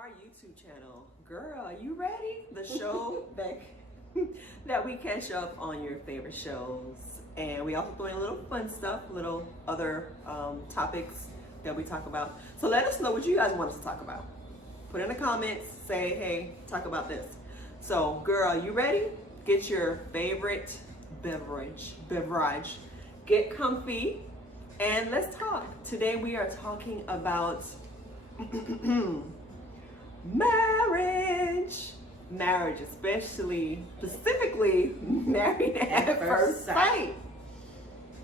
our YouTube channel. Girl, you ready? The show that we catch up on your favorite shows. And we also doing a little fun stuff, little other topics that we talk about. So let us know what you guys want us to talk about. Put in the comments, say, hey, talk about this. So girl, you ready? Get your favorite beverage, get comfy, and let's talk. Today we are talking about marriage, specifically married at first sight.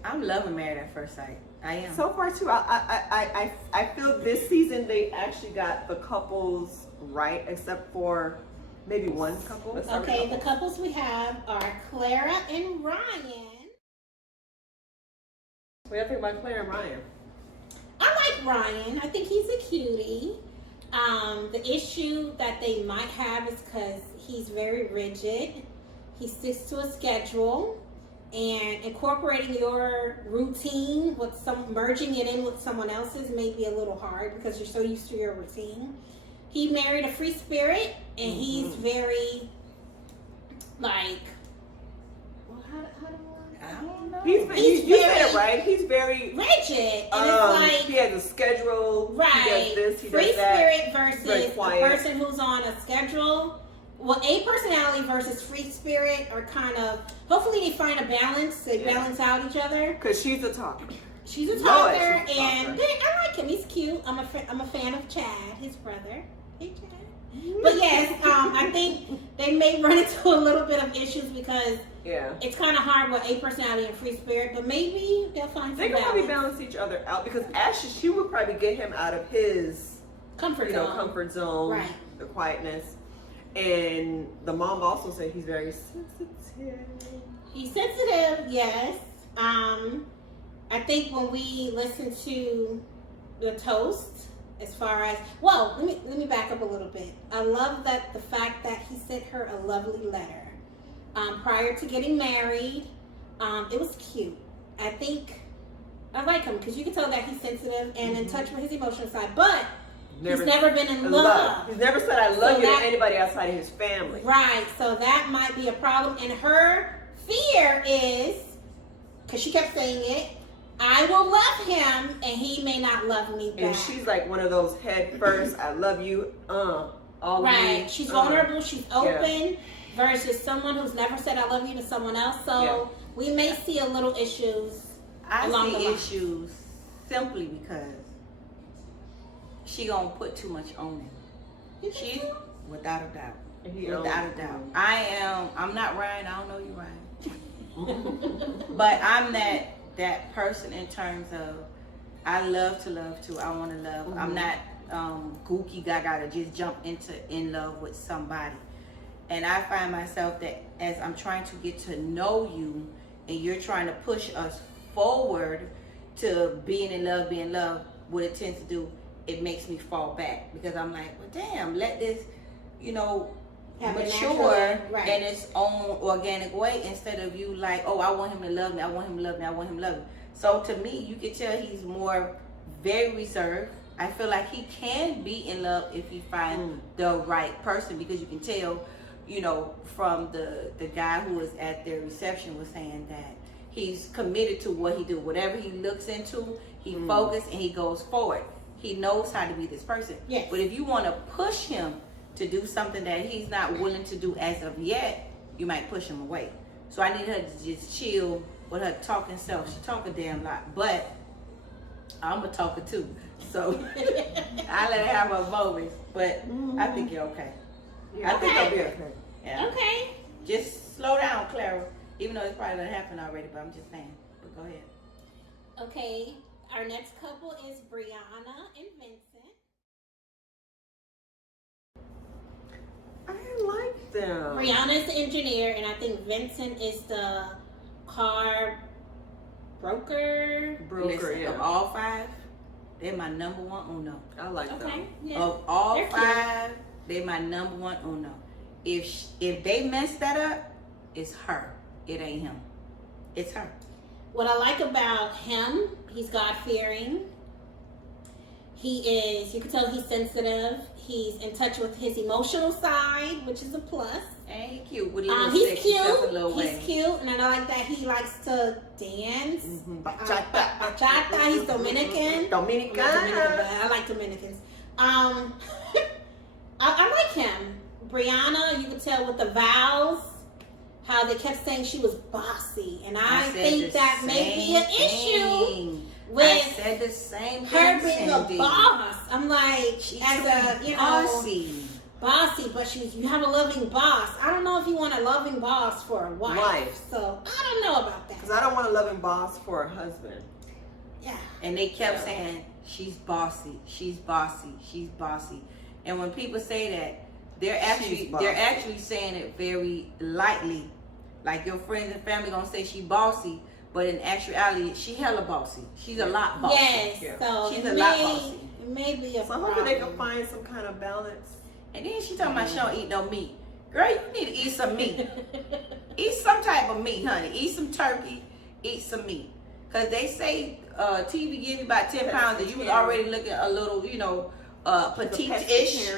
I'm loving Married at First Sight. I am. So far too. I feel this season they actually got the couples right, except for maybe one couple. Okay, the couples we have are Clara and Ryan. What do you think about Clara and Ryan? I like Ryan. I think he's a cutie. The issue that they might have is because he's very rigid. He sticks to a schedule, and incorporating your routine with merging it in with someone else's may be a little hard because you're so used to your routine. He married a free spirit, and he's very like, well, how do I don't know. You said it right. He's very rigid, and it's like he has a schedule. Right. He does this. He free does that. spirit versus a person who's on a schedule. Well, a personality versus free spirit are kind of. Hopefully, they find a balance. They balance out each other. Because she's a talker. She's a talker, and I like him. He's cute. I'm a fan of Chad, his brother. Hey, Chad. But yes, I think they may run into a little bit of issues because it's kind of hard with a personality and free spirit. But maybe they'll find some balance. They can probably balance each other out because Ashley, she would probably get him out of his comfort zone, right? The quietness. And the mom also said he's very sensitive. He's sensitive, yes. I think when we listen to the toast, as far as let me back up a little bit. I love that the fact that he sent her a lovely letter prior to getting married. It was cute. I think I like him because you can tell that he's sensitive and in touch with his emotional side, but he's never been in love. He's never said I love you to anybody outside of his family. Right. So that might be a problem. And her fear is, because she kept saying it, I will love him and he may not love me back. And she's like one of those head first, I love you, all right. Me, she's vulnerable, she's open versus someone who's never said I love you to someone else. So we may see a little issues. I see issues simply because she gonna put too much on him. She, without a doubt. Without a doubt. I'm not Ryan, I don't know you, Ryan. But I'm that person in terms of I love to love too. I want to love. I'm not gooky gaga to just jump in love with somebody. And I find myself that as I'm trying to get to know you and you're trying to push us forward to being in love, what it tends to do, it makes me fall back because I'm like, well, damn, let this, mature in its own organic way instead of you like, oh, I want him to love me, I want him to love me, I want him to love me. So to me, you can tell he's very reserved. I feel like he can be in love if he finds the right person because you can tell, from the guy who was at their reception was saying that he's committed to what he do. Whatever he looks into, he focuses and he goes forward. He knows how to be this person. Yes. But if you want to push him to do something that he's not willing to do as of yet, you might push him away. So I need her to just chill with her talking self. She talk a damn lot, but I'm a talker too. So I let her have her moments, but I think you're okay. Yeah, I think I'll be okay. Yeah. Okay. Just slow down, Clara. Even though it's probably not happened already, but I'm just saying. But go ahead. Okay. Our next couple is Brianna and Vincent. I like them. Brianna is the engineer, and I think Vincent is the car broker. Listen, of all five, they're my number one uno. I like them. Yeah. Of all five, they're my number one uno. If they mess that up, it's her. It ain't him. It's her. What I like about him, he's God-fearing. You can tell he's sensitive. He's in touch with his emotional side, which is a plus. And he's cute. What He's cute. He's cute, and I like that he likes to dance. Bachata. He's Dominican. Dominican. I'm not Dominican, but I like Dominicans. I like him. Brianna, you could tell with the vows, how they kept saying she was bossy, and I think that may be an issue with I said the same her thing, being a boss. I'm like, she's as a bossy, but you have a loving boss. I don't know if you want a loving boss for a wife. So I don't know about that. Because I don't want a loving boss for a husband. Yeah. And they kept saying she's bossy, she's bossy, she's bossy. And when people say that, they're actually saying it very lightly. Like your friends and family gonna say she bossy, but in actuality, she hella bossy. She's a lot bossy. Yes, Yeah. so She's a lot bossy. It may be a So problem. hopefully they can find some kind of balance. And then she talking about she don't eat no meat. Girl, you need to eat some meat. Eat some type of meat, honey. Eat some turkey. Eat some meat. Because they say TV give you about 10 pounds and you was already looking a little, petite-ish.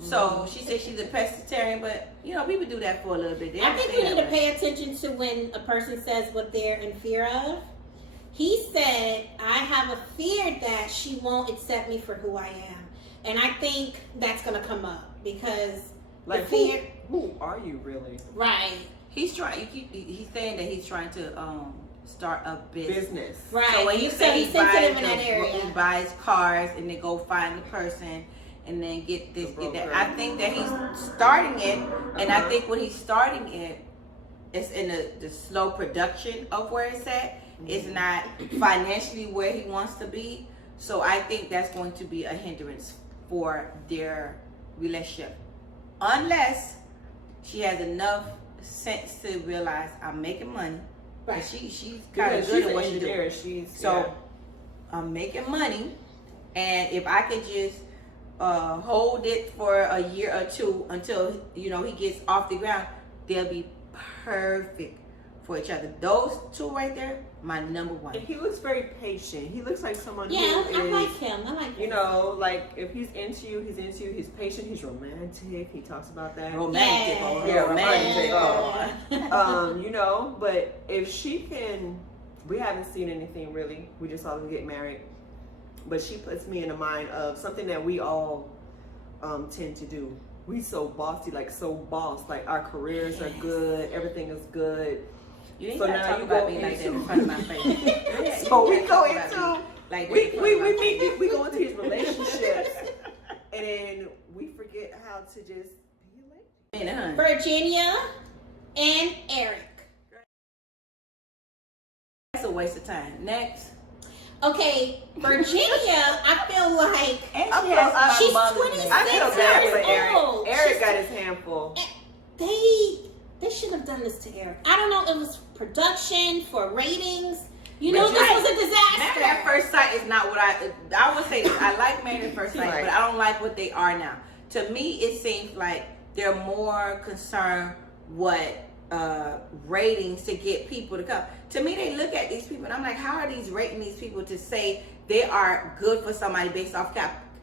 So she said she's a pescatarian, but people do that for a little bit. I think we need to pay attention to when a person says what they're in fear of. He said, I have a fear that she won't accept me for who I am. And I think that's going to come up because Like, fear. who are you really? Right. He's saying that he's trying to start a business. Right. So when you say he's sensitive in that area. He buys cars and then go find the person and then get this, get that. I think that he's starting it, and I think when he's starting it, it's in the slow production of where it's at. It's not financially where he wants to be. So I think that's going to be a hindrance for their relationship. Unless she has enough sense to realize I'm making money. Right. She's kind of good at what she does. So I'm making money, and if I could just hold it for a year or two until he gets off the ground, they'll be perfect for each other. Those two right there, my number one. And he looks very patient. He looks like someone Yeah, who I is, like him. I like him. like if he's into you, he's into you. He's patient. He's romantic. He talks about that. Romantic. Yeah, romantic. Yeah. But if she can, we haven't seen anything really. We just saw them get married. But she puts me in the mind of something that we all tend to do. We so bossy, so boss. Like our careers are good. Everything is good. You ain't So gotta now talk you about go me like that into- in front of my face. So we go into like we go into these relationships and then we forget how to just be a lady. Virginia and Eric. That's a waste of time. Next. Okay, Virginia, I feel like she's 26 I feel bad for years old. Eric got his handful. They shouldn't have done this to Eric. I don't know if it was production for ratings. This was a disaster. Married at First Sight is not what I would say. This. I like Married at First Sight, Right. but I don't like what they are now. To me, it seems like they're more concerned what ratings to get people to come. To me, they look at these people and I'm like, how are these rating these people to say they are good for somebody based off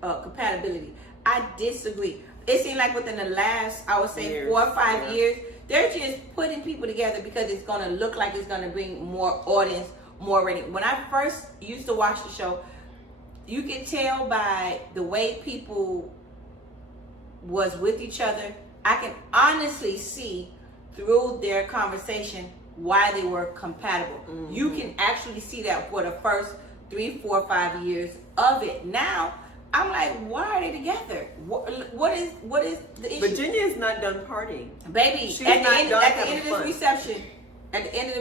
compatibility? I disagree. It seemed like within the last, I would say, 4 or 5 years, they're just putting people together because it's going to look like it's going to bring more audience, more rating. When I first used to watch the show, you could tell by the way people was with each other. I can honestly see through their conversation why they were compatible. Mm-hmm. You can actually see that for the first 3, 4, 5 years of it. Now, I'm like, why are they together? What is the issue? Virginia's not done partying. Baby, at the end of the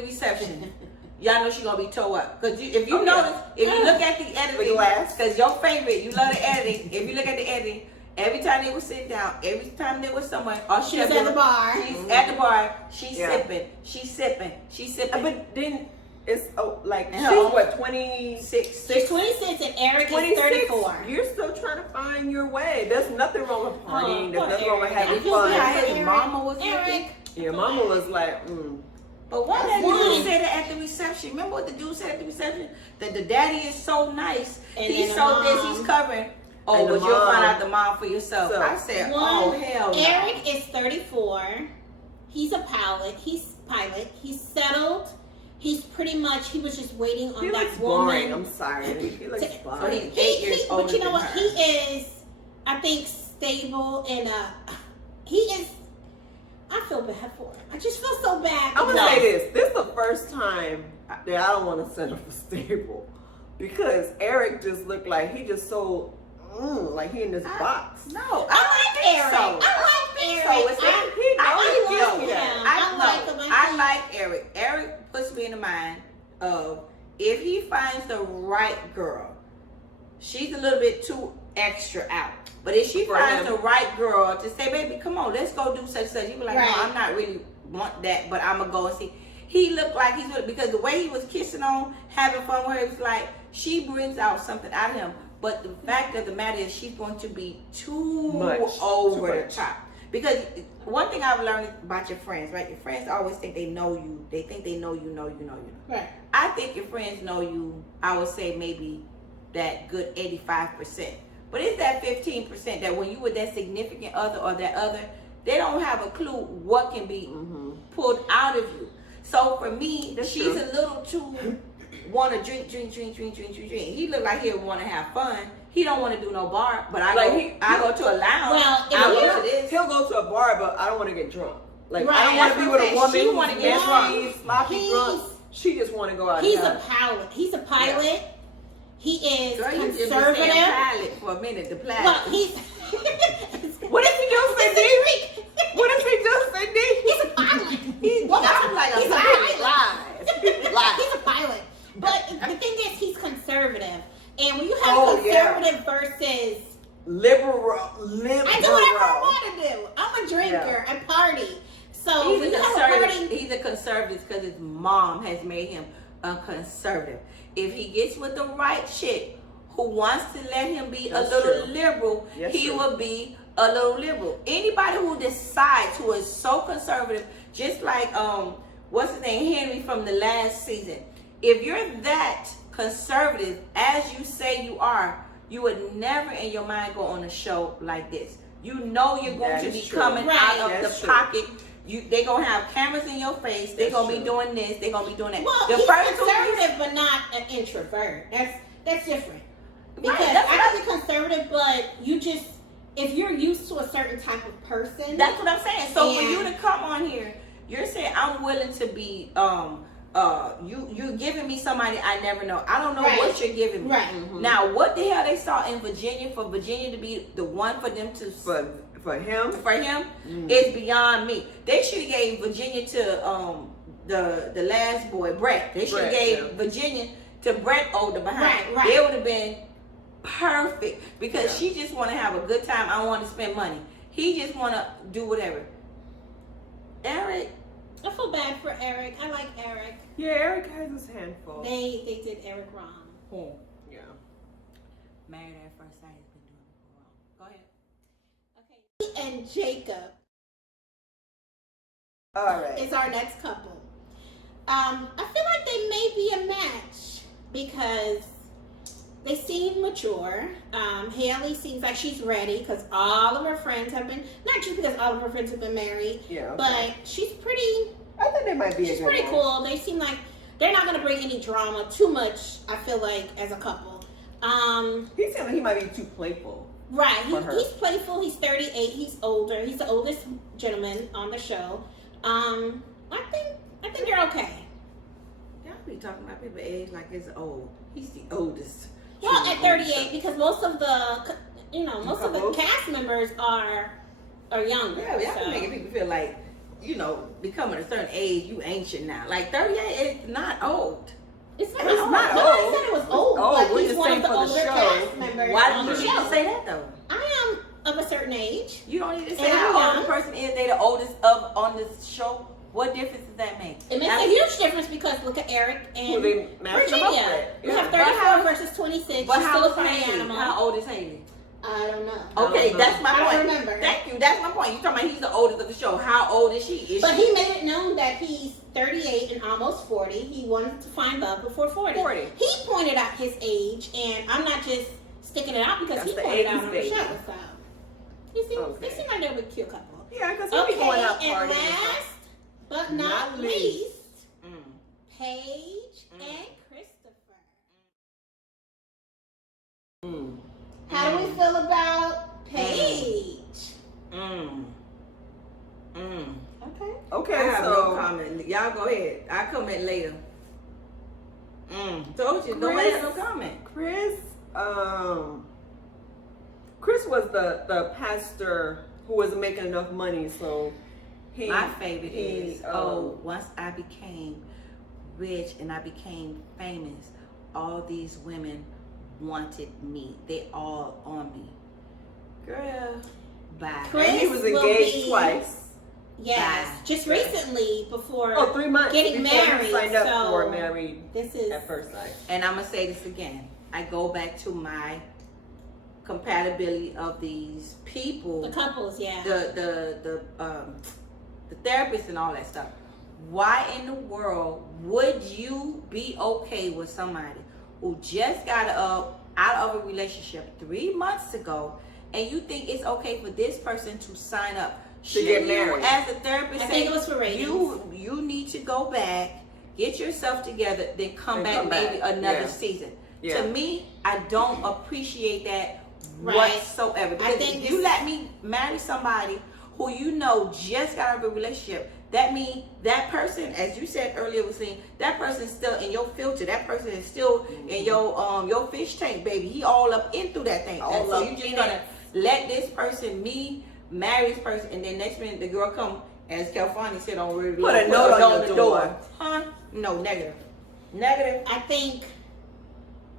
reception, y'all know she's gonna be towed up. Because if you notice, if you look at the editing, because your favorite, you love the editing. If you look at the editing, every time they would sit down, every time there was someone, she's at the bar. She's at the bar. She's sipping. But then it's and she's what 26. She's 26 and Eric is 34. You're still trying to find your way. There's nothing wrong with partying. There's nothing wrong with having Did you see how his mama was Eric. looking? Your mama was like, But what that One. dude said at the reception? Remember what the dude said at the reception? That the daddy is so nice. And He's then so the this. mom. He's covering. Oh, And the but you'll mom. find out the mom for yourself. So, I said, One, oh hell no. Eric is 34. He's a pilot. He's settled. He's pretty much. He was just waiting on He that looks woman. boring. I'm sorry. He looks So boring. he's 8 years older But you know than what? her. He is, I think, stable and he is. I feel bad for him. I just feel so bad. I'm gonna because- say this. This is the first time that I don't want to send him for stable because Eric just looked like he just so like he in this box. No, I like Eric. So. I like Eric. So it's I knows like he him. I I like him. like Eric. Eric puts me in the mind of if he finds the right girl, she's a little bit too extra out. But if she For finds him. the right girl to say, baby, come on, let's go do such and such. He be like, Right. no, I'm not really want that, but I'm gonna go and see. He looked like he's really, because the way he was kissing on, having fun with her, it was like she brings out something out of him. But the fact of the matter is, she's going to be too Much. over Too the much. top. Because one thing I've learned about your friends, right? Your friends always think they know you. They think they know you. Right. I think your friends know you, I would say maybe that good 85%. But it's that 15% that when you with that significant other or that other, they don't have a clue what can be pulled out of you. So for me, That's she's true. a little too want to drink. He look like he'll want to have fun. He don't want to do no bar, but I go to a lounge. Well, if I you- go to this. He'll go to a bar, but I don't want to get drunk. Like Right, I don't want to that's be what with I'm a woman saying. She who's wanna get messy, drunk. sloppy He's- drunk. She just want to go out. He's and a have- pilot. He's a pilot. He is Girl, you just been conservative. saying pilot for a minute. The pilot. Well, he's. What if he just said D? What if he just said D? He's a pilot. Well, I'm like a he's a pilot. pilot. Lies. He's a pilot. But the thing is, he's conservative. And when you have Oh, yeah. conservative versus Liberal. I do whatever I want to do. I'm a drinker. I party. So when He's you a have a conservative. party, He's a conservative because his mom has made him a conservative. If he gets with the right chick who wants to let him be That's a little true. liberal, That's he true. will be a little liberal. Anybody who decides who is so conservative, just like what's his name, Henry from the last season. If you're that conservative as you say you are, you would never in your mind go on a show like this. You know you're going That to is be true. coming Right. out of That's the true. pocket. They gonna have cameras in your face. They That's gonna be true. doing this. They gonna be doing that. well, the he's first 2 weeks, conservative, but not an introvert. That's different. Because that's I can be conservative, but you just if you're used to a certain type of person, that's what I'm saying. So for And- you to come on here, you're saying I'm willing to be you're giving me somebody I never know. I don't know Right. what you're giving me. Right. Mhm. Now, what the hell they saw in Virginia for Virginia to be the one for them to For him. for him is beyond me. They should have gave Virginia to the last boy, Brett. They should have Brett, gave yeah. Virginia to Brett older behind. Right. It would have been perfect because Yeah. she just want to have a good time. I want to spend money. He just want to do whatever. Eric, I feel bad for Eric. I like Eric. Yeah, Eric has his handful. They did Eric wrong. Yeah. married at first sight has been doing it wrong. Go ahead. Okay. And Jacob All right. is our next couple. I feel like they may be a match because they seem mature. Haley seems like she's ready because all of her friends have been, not just because all of her friends have been married, Yeah. Okay. but she's pretty, I think they might be. she's a good pretty match. cool. They seem like they're not going to bring any drama too much, I feel like, as a couple. He seems like he might be too playful. Right. For her. He's playful. He's 38. He's older. He's the oldest gentleman on the show. I think they're okay. Y'all be talking about people age like it's old. He's the oldest. Well, at 38, because most of the Couples? cast members are younger. Yeah, y'all so. be making people feel like, becoming a certain age, you ancient now. Like 38 is not old. It's not It's old. not Nobody old. said it was old. Oh, but we're he's just one saying of the for the older show. cast members Why on do the you need show. to say that though? I am of a certain age. You don't need to say And how I'm old young. the person is. They the oldest of on this show. What difference does that make? It makes a huge difference because look at Eric Who and they matched them up Virginia. with. We Yeah. have But 34 how- versus 26. But She's how still a old party is Haley? animal. How old is Haley? I don't know. Okay, know. that's my I point. don't remember. Thank you. That's my point. You talking about he's the oldest of the show. How old is she? Is But she? he made it known that he's 38 and almost 40. He wanted to find love before 40. 40. He pointed out his age, and I'm not just sticking it out because That's he the pointed out 80s on baby. the show. So you see, Okay. they seem like they're a cute couple. Yeah, because we'll be going out Okay, and partying. last but not Not least, least. Paige and Christopher. Mm. How do we feel about Paige? Okay. Okay, I have so no comment. Y'all go ahead. I'll comment later. Told you, nobody had no comment. Chris was the pastor who wasn't making enough money, so My favorite is, once I became rich and I became famous, all these women wanted me. They all on me. Girl, bye. Chris and he was will engaged be- twice. Yes, Bye. just recently before 3 months getting before he married. signed up so for married this is at first sight. And I'm gonna say this again. I go back to my compatibility of these people, the couples. Yeah. the therapists and all that stuff. Why in the world would you be okay with somebody who just got out of a relationship 3 months ago, and you think it's okay for this person to sign up? To get married. You, as a therapist, I think it was for ratings. you need to go back, get yourself together, then come back maybe another Yeah. season. Yeah. To me, I don't appreciate that Right. whatsoever. Because think if you it's- let me marry somebody who you know just got out of a relationship, that means that person, as you said earlier, was saying that person is still in your filter. That person is still in your fish tank, baby. He all up in through that thing. All And so up you just in gonna it. let this person marry this person, and then next minute the girl come, as California said on radio, Put a note on the door. Huh? No, negative. Negative. I think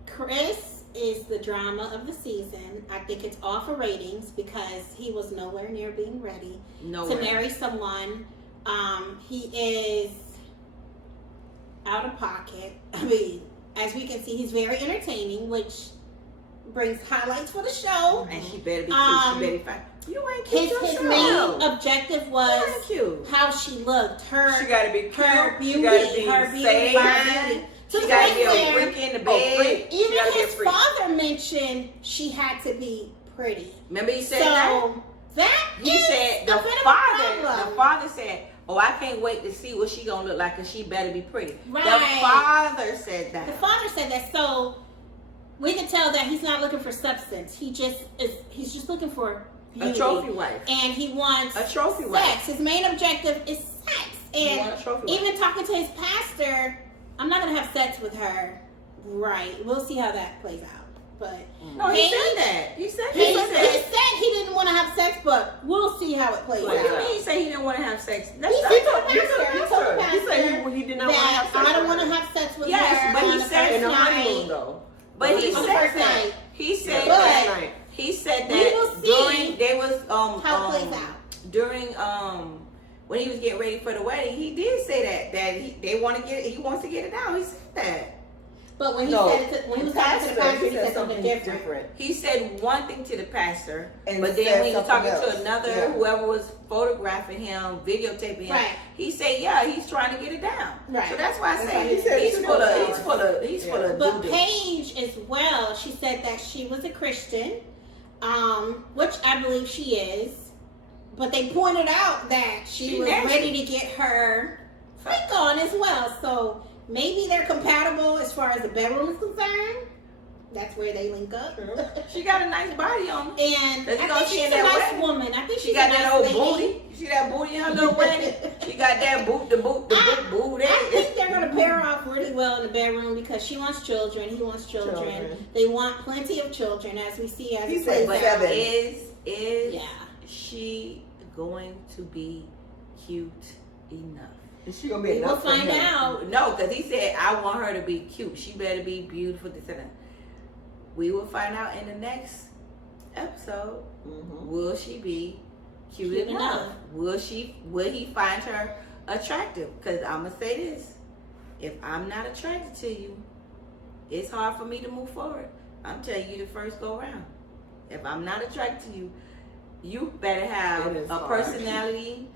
Chris is the drama of the season. I think it's all for ratings because he was nowhere near being ready Nowhere. to marry someone. He is out of pocket. I mean, as we can see, he's very entertaining, which brings highlights for the show. And she better be cute. Um, She better be fine. You ain't cute His yourself. main objective You was ain't cute. how she looked, her She gotta be cute. her beauty, she gotta be her beauty, safe. her beauty. To She the gotta point be a where freak in the Oh, bed. freak. She even gotta be a his freak. father mentioned she had to be pretty. Remember he said that? So that He is said a the bit of a father. problem. The father said, "Oh, I can't wait to see what she gonna look like, 'cause she better be pretty." Right. The father said that. The father said that, so we can tell that he's not looking for substance. He's just looking for beauty. A trophy wife. And he wants A trophy sex. wife. His main objective is sex. He And want a trophy wife. even talking to his pastor, I'm not gonna have sex with her. Right. We'll see how that plays out. But No, he Paige- said that. He said he that. said he didn't want to have sex, but we'll see how it plays What do you out. mean he said he didn't want to have sex? He That's said not to the pastor, he told the He said pastor he did not want to have that sex I don't with want to her. have sex with Yes, her but he on the said first in the honeymoon night. though. But he On the said first that. night. He said But- that. He said We will that see during they was how it plays out. during when he was getting ready for the wedding, he did say that he wants to get it out. He said that. But when he No, said it to, when he was talking to the pastor, he said something different. He said one thing to the pastor, And but then said when he was something talking else. to another, Yeah. whoever was photographing him, videotaping him, Right. he said, yeah, he's trying to get it down. Right. So that's why I That's say why he said he's it's full good. of he's full of But doo-doo. Paige as well, she said that she was a Christian, which I believe she is. But they pointed out that she was nasty. ready to get her freak on as well. So maybe they're compatible as far as the bedroom is concerned. That's where they link up. She got a nice body on her. And Cause you I gonna think see she's a in that nice wedding. woman. I think She she's got a that nice old lady. booty. You see that booty in her little wedding? She got that booty. I think they're gonna pair off really well in the bedroom because she wants children, he wants children. Children. They want plenty of children, as we see as He it said plays But out. 7. is Yeah. she going to be cute enough? Is she gonna be We'll enough for find him? out. No, because he said, I want her to be cute. She better be beautiful. This and that. We will find out in the next episode. Mhm. Will she be cute, Cute enough? enough. Will he find her attractive? Because I'm going to say this. If I'm not attracted to you, it's hard for me to move forward. I'm telling you the first go round. If I'm not attracted to you, you better have It is a hard. personality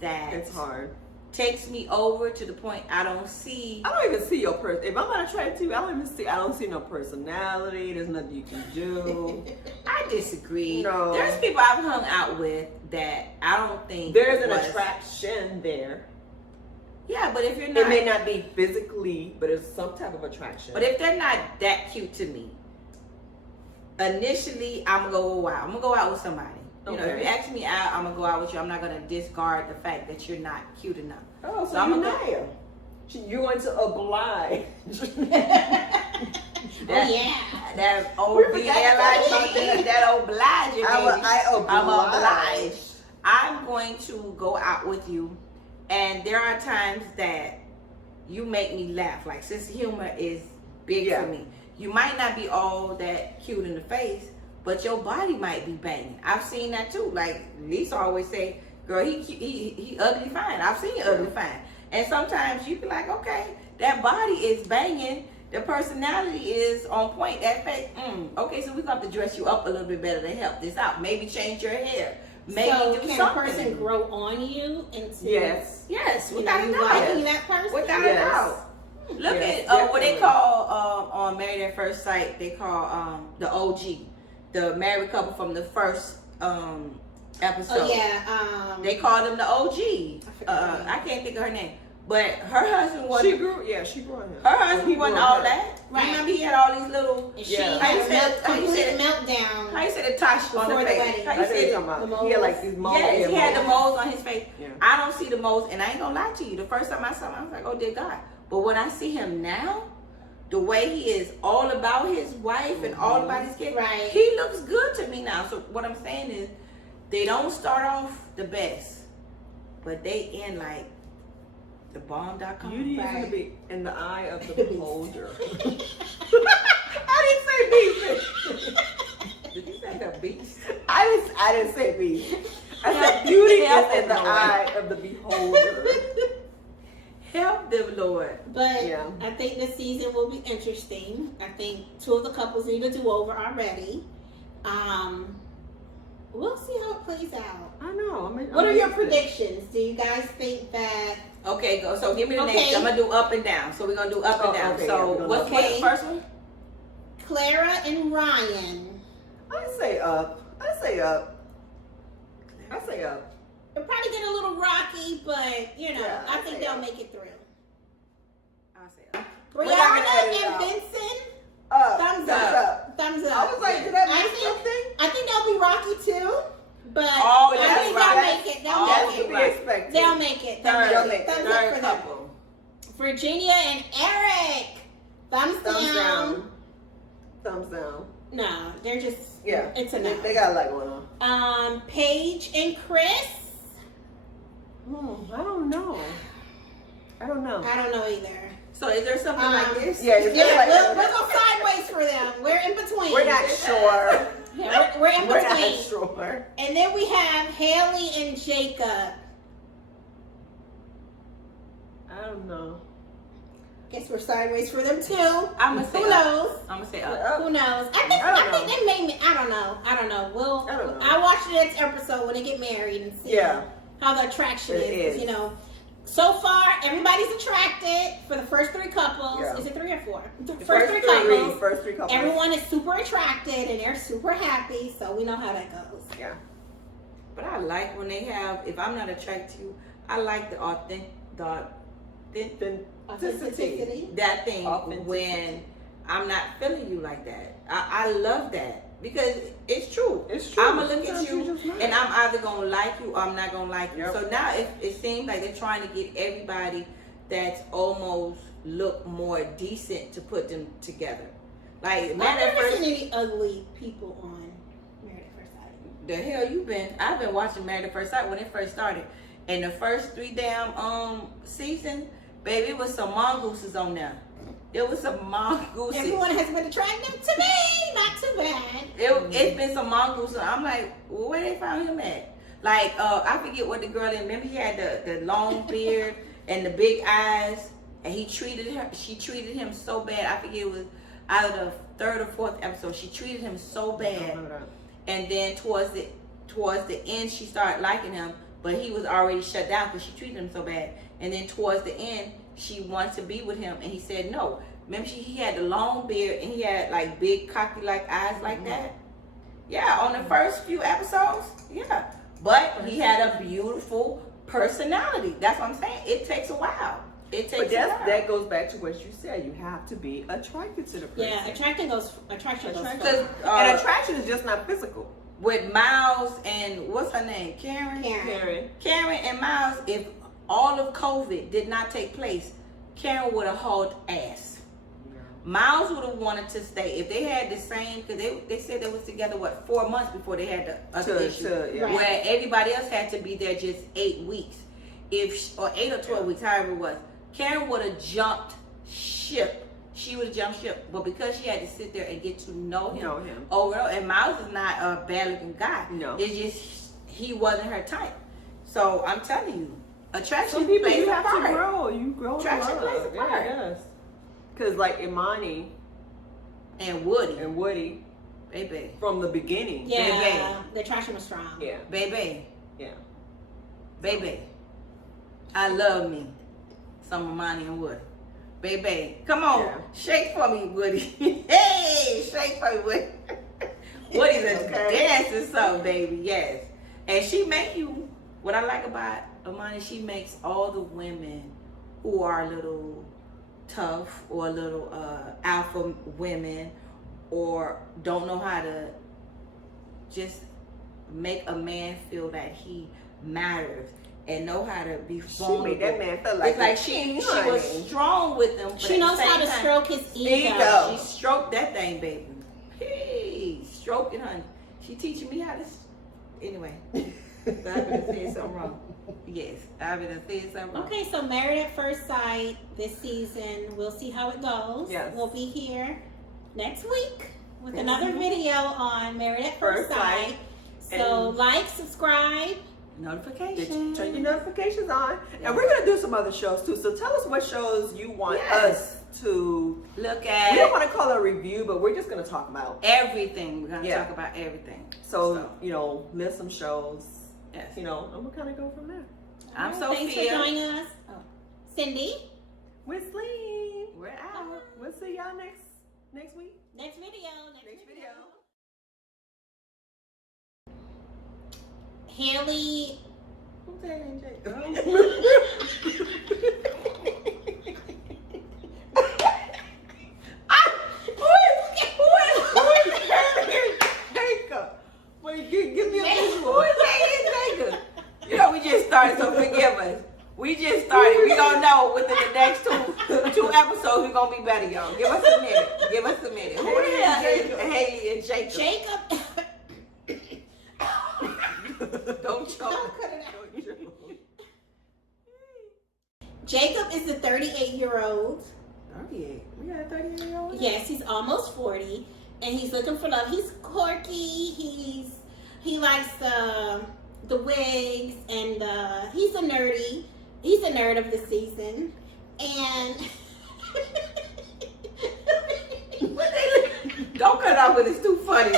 that It's hard. takes me over to the point I don't see. I don't even see your person. If I'm not attracted to you, I don't see no personality. There's nothing you can do. I disagree. No. There's people I've hung out with that I don't think There's an attraction there. Yeah, but if you're not, it may not be physically, but it's some type of attraction. But if they're not that cute to me, initially I'm gonna go out. I'm gonna go out with somebody. You know, if you ask me out, I'm gonna go out with you. I'm not gonna discard the fact that you're not cute enough. Oh, so I'm gonna you're going to oblige. That O-B-L-I-G-E, that oblige. I'm obliged. I'm going to go out with you, and there are times that you make me laugh. Like, sense of humor is big for me. You might not be all that cute in the face, but your body might be banging. I've seen that too. Like Lisa always say, girl, he ugly fine. I've seen ugly fine. And sometimes you be like, okay, that body is banging. The personality is on point. That face, okay, so we're going to have to dress you up a little bit better to help this out. Maybe change your hair. Maybe so do can something. a person grow on you into yes, without a doubt. liking that person? Without a doubt. Look at what they call on Married at First Sight. They call the OG, the married couple from the first episode. Oh yeah. They call them the OG. I can't think of her name, but her husband was. She grew on him. Her husband wasn't all that. Right. Remember, he had all these little. And she had a complete meltdown. How you say the touch on the face? How you say he had like these moles. Yes, he had the moles on his face. Yeah. I don't see the moles, and I ain't gonna lie to you. The first time I saw him, I was like, oh dear God. But when I see him now, the way he is all about his wife and all about his kids, right. he looks good to me now. So what I'm saying is, they don't start off the best, but they end like the bomb.com. Beauty is going to be in the eye of the beholder. I didn't say beast. Did you say the beast? I didn't say beast. I said beauty is in the eye of the beholder. Help them, Lord. But I think this season will be interesting. I think two of the couples need a do-over already. We'll see how it plays out. I know. What are your predictions? Do you guys think that... Okay, go. So give me the names. I'm going to do up and down. So we're going to do up and down. Okay, so what's the first one? Clara and Ryan. I say up. It'll probably get a little rocky, but, you know, Yeah, I think they'll make it through. I'll say up. Brianna and Vincent. Thumbs up. Thumbs up. I was like, did I miss something? I think they'll be rocky too, but Oh, I think they'll make it. They'll make it. Thumbs up for them. Virginia and Eric. Thumbs down. Thumbs down. No, they're just it's a no. They got a lot going on. Paige and Chris. I don't know. I don't know either. So is there something like this? Yeah, we'll go sideways for them. We're in between. We're not sure. Yeah, we're in between. We're not sure. And then we have Haley and Jacob. I don't know. Guess we're sideways for them too. I'm gonna say Who knows? I'm gonna say up. Who knows? I think they made me. I don't know. I'll watch the next episode when they get married and see how the attraction is. You know, so far everybody's attracted for the first three couples. Yeah. Is it 3 or 4? The first three couples. First three couples. Everyone is super attracted and they're super happy. So we know how that goes. Yeah. But I like when they have. If I'm not attracted to you, I like the authenticity. That thing when I'm not feeling you like that. I love that because it's true. It's true. I'm gonna look at you and I'm either gonna like you or I'm not gonna like you. So now it seems like they're trying to get everybody that's almost look more decent to put them together. Like I've never seen any ugly people on Married at First Sight. The hell you been? I've been watching Married at First Sight when it first started, and the first 3 damn seasons. Baby, it was some mongooses on there. It was some mongooses. Everyone has been attracted to me. Not too bad. It's been some mongooses. I'm like, well, where they found him at? Like, I forget what the girl in. Remember, he had the long beard and the big eyes, and she treated him so bad. I forget it was either the 3rd or 4th episode. She treated him so bad, and then towards the end, she started liking him. but he was already shut down because she treated him so bad. And then towards the end, she wanted to be with him, and he said no. Remember, he had the long beard, and he had like big, cocky, like eyes like that. Yeah, on the first few episodes, yeah. But he had a beautiful personality. That's what I'm saying. It takes a while. But that goes back to what you said. You have to be attracted to the person. Yeah, attraction goes far. And attraction is just not physical. With Miles and what's her name? Karen and Miles, if all of COVID did not take place, Karen would have hauled ass. Miles would have wanted to stay if they had the same, because they said they was together 4 months before they had the other issue, where everybody else had to be there just 8 weeks, or 8 or 12 weeks, however it was. Karen would have jumped ship. She would have jumped ship, but because she had to sit there and get to know him overall, and Miles is not a bad-looking guy. No, it's just he wasn't her type. So I'm telling you, attraction plays a part. To grow. You grow. Attraction plays a part. Yes. Because like Imani and Woody, baby, from the beginning, baby, the attraction was strong. Yeah, baby, yeah, baby. I love me some Imani and Woody. Baby, come on, shake for me, Woody. Hey, shake for me, Woody. Woody's a dancing song, baby, yes. And she make you, what I like about Imani, she makes all the women who are a little tough or a little alpha women or don't know how to just make a man feel that he matters and know how to be vulnerable. She made that man feel like, it's she was strong with him. She knows how to stroke his ego. She stroked that thing, baby. Hey, stroking, honey. She teaching me how to. Anyway, I been saying something wrong. Yes, I been saying something wrong. Okay, so Married at First Sight this season. We'll see how it goes. Yes. We'll be here next week with another video on Married at First Sight. So like, subscribe. Notifications. Turn your notifications on. And we're going to do some other shows too. So tell us what shows you want us to look at. We don't want to call it a review, but we're just going to talk about everything. We're going to talk about everything. So, list some shows. Yes. And we'll kind of go from there. I'm Sophia. Thanks for joining us. Cindy. Whistling. We're out. We'll see y'all next week. Next video. Haley. Who's that in Jake? Wait, give me a visual. Who is that in Jacob? We just started, so forgive us. We just started. We don't know within the next two episodes we're gonna be better, y'all. Give us a minute. Who the hell is Haley and Jacob? Don't choke. Jacob is a 38-year-old. 38. We got a 38-year-old? Yes, he's almost 40, and he's looking for love. He's quirky. He likes the wigs, and he's a nerdy. He's a nerd of the season, and don't cut it off because it's too funny.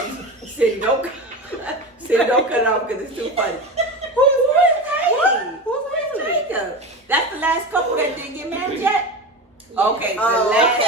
Cindy, don't cut it off because it's too funny. Who's Jacob? That's the last couple that didn't get married yet? Okay, the last